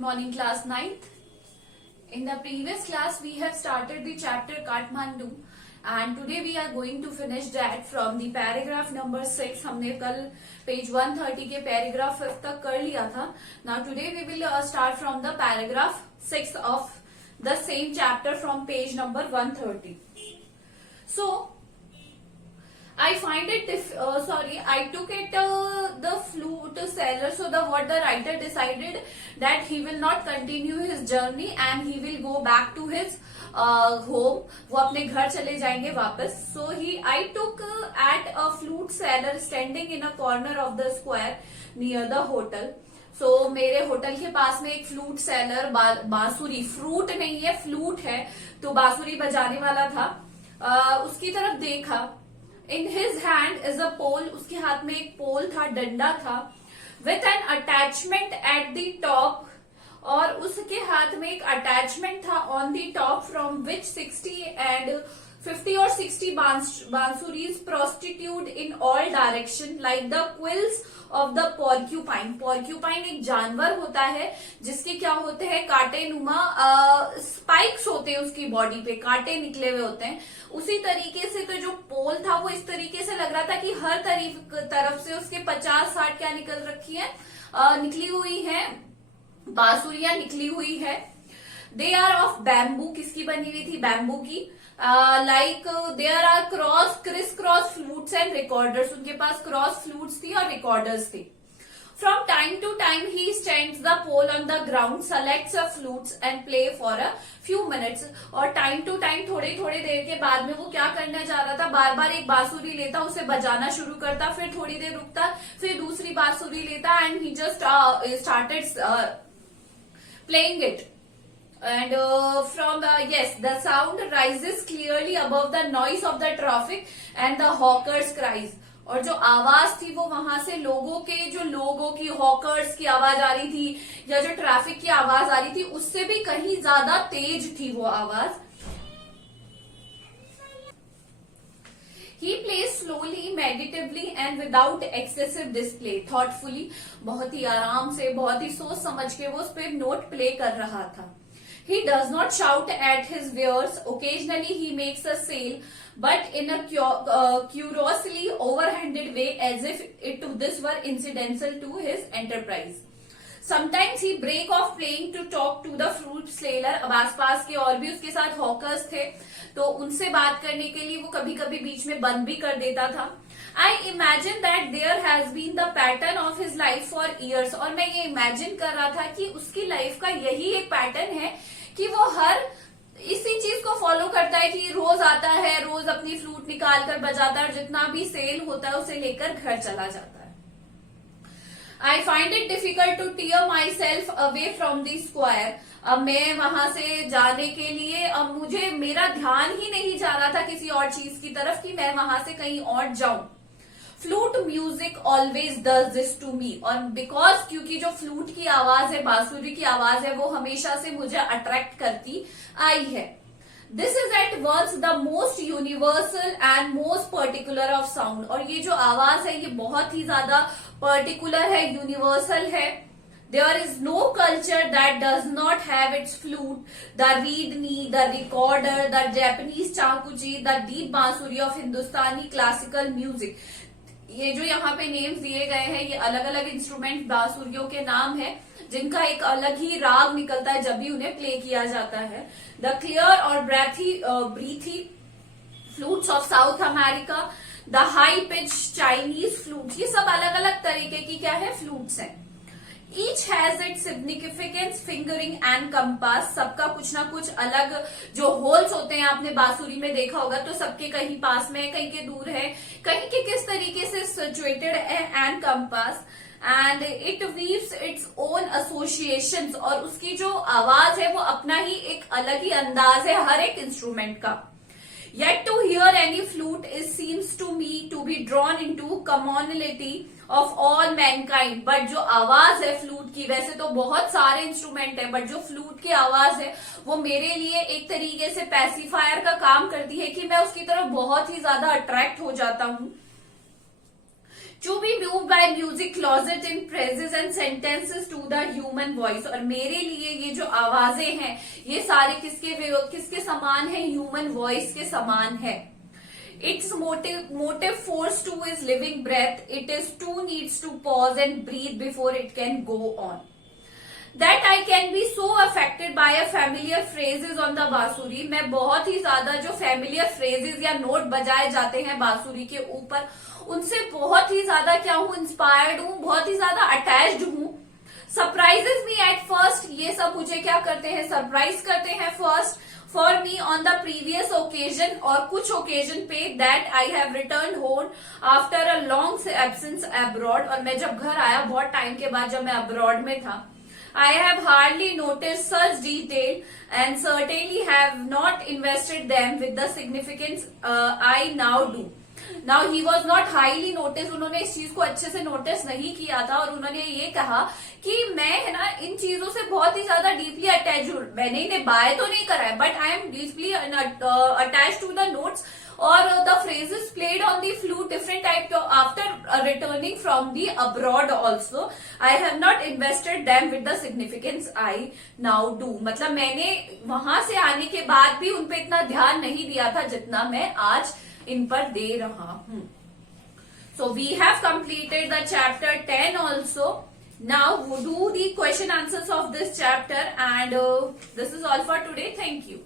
Good morning, class 9th. In the previous class, we have started the chapter Kathmandu, and today we are going to finish that from the paragraph number 6. हमने कल page 130 के paragraph 5 तक कर लिया था. Now today we will start from the paragraph 6 of the same chapter from page number 130. So I find it I took it the flute seller. So what the writer decided that he will not continue his journey and he will go back to his home. वो अपने घर चले जाएंगे वापस. So I took at a flute seller standing in a corner of the square near the hotel. So मेरे hotel के पास में एक फ्लूट सेलर बांसुरी, फ्रूट नहीं है फ्लूट है, तो बांसुरी बजाने वाला था. उसकी तरफ देखा. In his hand is a pole. उसके हाथ में एक पोल था, डंडा था. With an attachment at the top. और उसके हाथ में एक अटैचमेंट था on the top from which 50 or 60 बांसुरीज prostitute in all direction like the quills of the porcupine. Porcupine एक जानवर होता है जिसके क्या होते हैं, कांटे नुमा स्पाइक्स होते हैं, उसकी बॉडी पे कांटे निकले हुए होते हैं. उसी तरीके से तो जो पोल था वो इस तरीके से लग रहा था कि हर तरफ से उसके 50-60 क्या निकली हुई है, बांसुरियां निकली हुई है. They are of bamboo. किसकी बनी हुई थी? बैम्बू की. Like there are criss cross flutes and recorders. उनके पास क्रॉस फ्लूट्स थी और रिकॉर्डर्स थी. From time to time he stands the pole on the ground, selects a flutes and play for a few minutes. और time to time थोड़े देर के बाद में वो क्या करने जा रहा था, बार बार एक बांसुरी लेता, उसे बजाना शुरू करता, फिर थोड़ी देर रुकता, फिर दूसरी बांसुरी लेता and he just started playing it. And the sound rises clearly above the noise of the traffic and the hawkers' cries. और जो आवाज थी वो वहां से लोगों की हॉकर्स की आवाज आ रही थी या जो ट्रैफिक की आवाज आ रही थी उससे भी कहीं ज्यादा तेज थी वो आवाज. He plays slowly, meditatively and without excessive display, thoughtfully. बहुत ही आराम से, बहुत ही सोच समझ के वो उस पर नोट प्ले कर रहा था. He does not shout at his wares. Occasionally he makes a sale, but in a curiously overhanded way, as if this were incidental to his enterprise. Sometimes he break off playing to talk to the fruit seller. अब आसपास के और भी उसके साथ hawkers थे, तो उनसे बात करने के लिए वो कभी कभी बीच में बंद भी कर देता था. I imagine that there has been the pattern of his life for years. और मैं ये इमेजिन कर रहा था कि उसकी लाइफ का यही एक पैटर्न है कि वो हर इसी चीज को फॉलो करता है कि रोज आता है, रोज अपनी फ्लूट निकाल कर बजाता है और जितना भी सेल होता है उसे लेकर घर चला जाता है. I find it difficult to tear myself away from the square. अब मैं वहां से जाने के लिए अब मेरा ध्यान ही नहीं जा रहा था किसी और चीज की तरफ कि मैं वहां से कहीं और जाऊं. Flute music always does this to me. और बिकॉज क्योंकि जो फ्लूट की आवाज है, बांसुरी की आवाज है, वो हमेशा से मुझे अट्रैक्ट करती आई है. This is at once the most universal and most particular of sound. और ये जो आवाज है ये बहुत ही ज्यादा पर्टिकुलर है, यूनिवर्सल है. There is no culture that does not have its flute, the reedni, the recorder, the Japanese chankuchi, the deep bansuri of Hindustani classical music. ये जो यहाँ पे नेम्स दिए गए हैं ये अलग अलग इंस्ट्रूमेंट बांसुरियों के नाम है जिनका एक अलग ही राग निकलता है जब भी उन्हें प्ले किया जाता है. द क्लियर और breathy flutes of South America, the high pitch Chinese flute, ये सब अलग अलग तरीके की क्या है, फ्लूट्स हैं. Each has its significance, fingering and compass. सबका कुछ ना कुछ अलग जो होल्स होते हैं आपने बांसुरी में देखा होगा, तो सबके कहीं पास में है, कहीं के दूर है, कहीं के किस तरीके से सिचुएटेड है, and compass. And it weaves its own associations. और उसकी जो आवाज है वो अपना ही एक अलग ही अंदाज है हर एक इंस्ट्रूमेंट का. Yet to hear any flute seems to me to be drawn into commonality of all mankind. But जो आवाज है फ्लूट की, वैसे तो बहुत सारे इंस्ट्रूमेंट है, बट जो फ्लूट की आवाज है वो मेरे लिए एक तरीके से पैसिफायर का काम करती है कि मैं उसकी तरफ बहुत ही ज्यादा अट्रैक्ट हो जाता हूँ. To be move by music closest in phrases and sentences to the human voice. और मेरे लिए ये जो आवाजें हैं ये सारे किसके समान है? ह्यूमन वॉइस के समान है। It's motive force to is living breath, it is too needs to pause and breathe before it can go on. That I can be so affected by a familiar phrases on the बांसुरी। मैं बहुत ही ज्यादा जो familiar phrases या note बजाए जाते हैं बांसुरी के ऊपर, उनसे बहुत ही ज्यादा क्या हूँ? इंस्पायर्ड हूँ, बहुत ही ज्यादा अटैच्ड हूँ। सरप्राइजेस मी एट फर्स्ट, ये सब मुझे क्या करते हैं? सरप्राइज करते हैं first for me on the previous occasion, और कुछ ओकेजन पे that I have return home after a long absence abroad. और मैं जब घर आया बहुत टाइम के बाद, जब मैं अब्रॉड में था, I have hardly noticed such detail and certainly have not invested them with the significance I now do. Now he was not highly noticed, उन्होंने इस चीज को अच्छे से नोटिस नहीं किया था, और उन्होंने ये कहा कि मैं है ना इन चीजों से बहुत ही ज्यादा डीपली अटैच हूँ। मैंने इन्हें बाय तो नहीं करा है, but I am deeply attach to the notes और the phrases played on the flute different type after returning from the abroad also. I have not invested them with the significance I now do. मतलब मैंने वहां से आने के बाद भी उन पे इतना ध्यान नहीं दिया था जितना मैं आज इन पर दे रहा हूं। So we have completed the chapter 10 also. Now we'll do the question answers of this chapter, and this is all for today. Thank you.